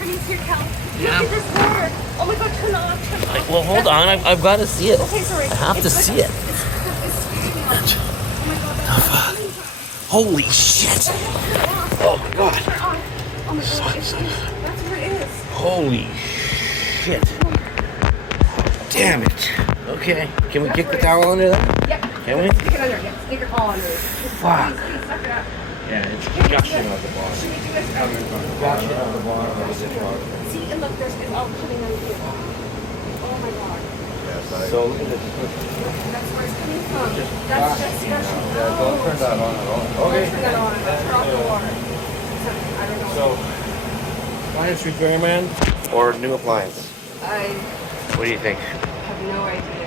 underneath your couch. Yeah. Look at this water. Oh my God, turn off. Well, hold on. I've got to see it. Okay, sorry. I have to see it. It's screaming out. Oh my God, that's Holy shit! Oh my God! turn on. Oh my God, that's where it is. Holy shit! Damn it! Okay, can we kick the towel under that? Yep. Can we? Stick it under. Yep. Stick it all under. Fuck. Please, suck it up. Yeah, it's gushing at the bottom. Should we do it? Gushing at the bottom of the dishwasher. See, and look, there's it's all coming out here. Oh my God. So look at this. That's where it's coming from. That's gushing out. Don't turn that on at all. Okay. Turn that on. Turn off the water. I don't know. So, appliance repairman or new appliance? I What do you think? have no idea.